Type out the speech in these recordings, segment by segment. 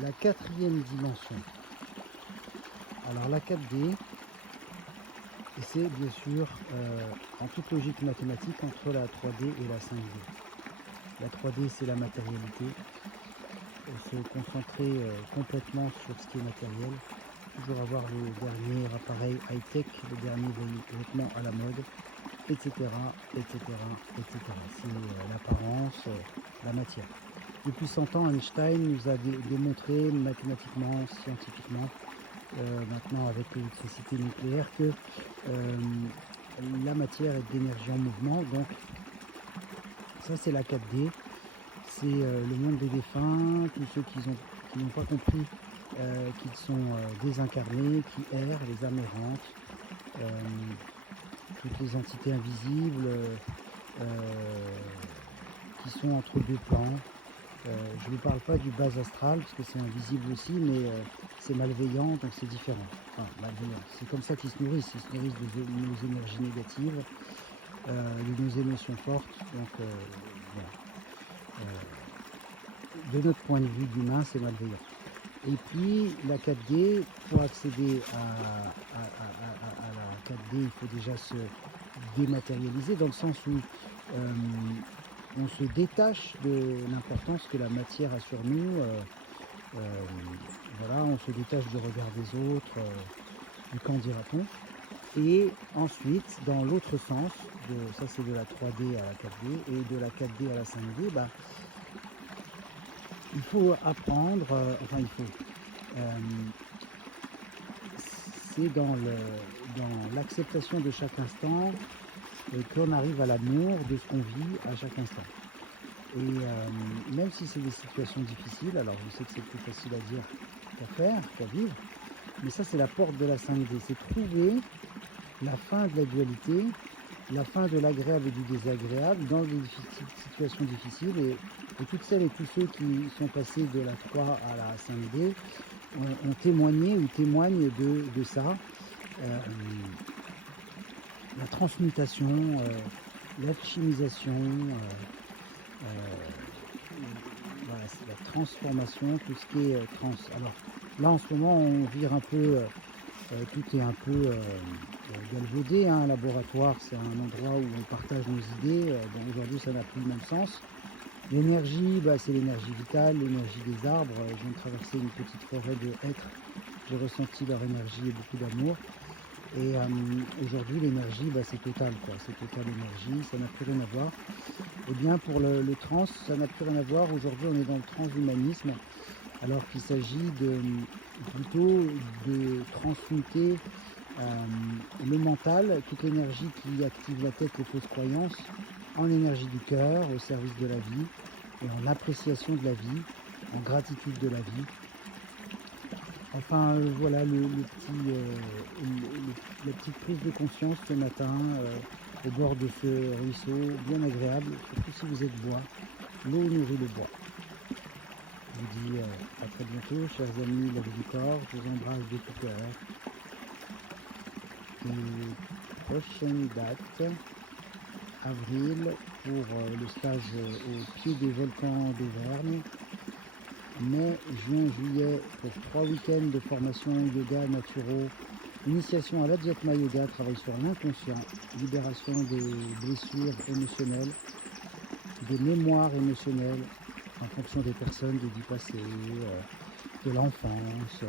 la quatrième dimension. Alors la 4D, c'est bien sûr en toute logique mathématique entre la 3D et la 5D. La 3D c'est la matérialité, se concentrer complètement sur ce qui est matériel, toujours avoir le dernier appareil high-tech, le dernier vêtement à la mode, etc. etc. etc. C'est l'apparence, la matière. Depuis 100 ans, Einstein nous a démontré mathématiquement, scientifiquement, maintenant avec l'électricité nucléaire, que la matière est d'énergie en mouvement. Donc ça c'est la 4D, c'est le monde des défunts, tous ceux qui n'ont pas compris qu'ils sont désincarnés, qui errent, les âmes errantes, toutes les entités invisibles qui sont entre deux plans. Je ne vous parle pas du bas astral parce que c'est invisible aussi, mais c'est malveillant, donc c'est différent. Enfin, malveillant, c'est comme ça qu'ils se nourrissent. Ils se nourrissent de nos énergies négatives, de nos émotions fortes. Donc voilà. De notre point de vue d'humain, c'est malveillant. Et puis la 4D, pour accéder à la 4D, il faut déjà se dématérialiser dans le sens où on se détache de l'importance que la matière a sur nous. Voilà, on se détache du regard des autres, du qu'en dira-t-on. Et ensuite, dans l'autre sens, ça c'est de la 3D à la 4D, et de la 4D à la 5D, bah, il faut apprendre, c'est dans l'acceptation de chaque instant qu'on arrive à l'amour de ce qu'on vit à chaque instant. Et même si c'est des situations difficiles, alors je sais que c'est plus facile à dire qu'à faire, qu'à vivre, mais ça c'est la porte de la 5D, c'est trouver la fin de la dualité, la fin de l'agréable et du désagréable dans des situations difficiles, et toutes celles et tous ceux qui sont passés de la 3 à la 5D ont témoigné ou témoignent de ça. La transmutation, l'alchimisation, voilà, c'est la transformation, tout ce qui est trans. Alors là en ce moment on vire un peu, tout est un peu galvaudé, hein. Un laboratoire c'est un endroit où on partage nos idées, bon, aujourd'hui ça n'a plus le même sens. L'énergie, bah, c'est l'énergie vitale, l'énergie des arbres. Je viens de traverser une petite forêt de hêtres, j'ai ressenti leur énergie et beaucoup d'amour. Et aujourd'hui l'énergie, bah, c'est total, quoi. C'est total énergie, ça n'a plus rien à voir. Et bien pour le trans, ça n'a plus rien à voir. Aujourd'hui on est dans le transhumanisme, alors qu'il s'agit plutôt de transmuter le mental, toute l'énergie qui active la tête, les fausses croyances, en énergie du cœur, au service de la vie, et en appréciation de la vie, en gratitude de la vie. Enfin voilà la petite prise de conscience ce matin au bord de ce ruisseau, bien agréable, surtout si vous êtes bois. L'eau nourrit le bois. Je vous dis à très bientôt, chers amis de la vie du corps, je vous embrasse de tout cœur. Et prochaine date, avril, pour le stage au pied des volcans d'Auvergne. Mai, juin, juillet, pour 3 week-ends de formation yoga naturaux, initiation à l'Adhyatma Yoga, travail sur l'inconscient, libération des blessures émotionnelles, des mémoires émotionnelles en fonction des personnes, des vies passées, de l'enfance.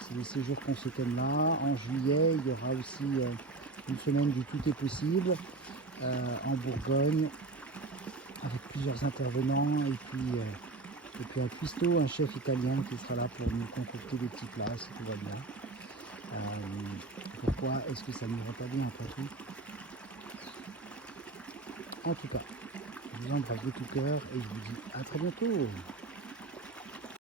C'est des séjours qu'on ce thème-là. En juillet, il y aura aussi une semaine du Tout est possible en Bourgogne, avec plusieurs intervenants, et puis un cuistot, un chef italien qui sera là pour nous concocter des petits plats si tout va bien. Pourquoi est-ce que ça n'irait pas bien après tout? En tout cas, je vous embrasse de tout cœur et je vous dis à très bientôt.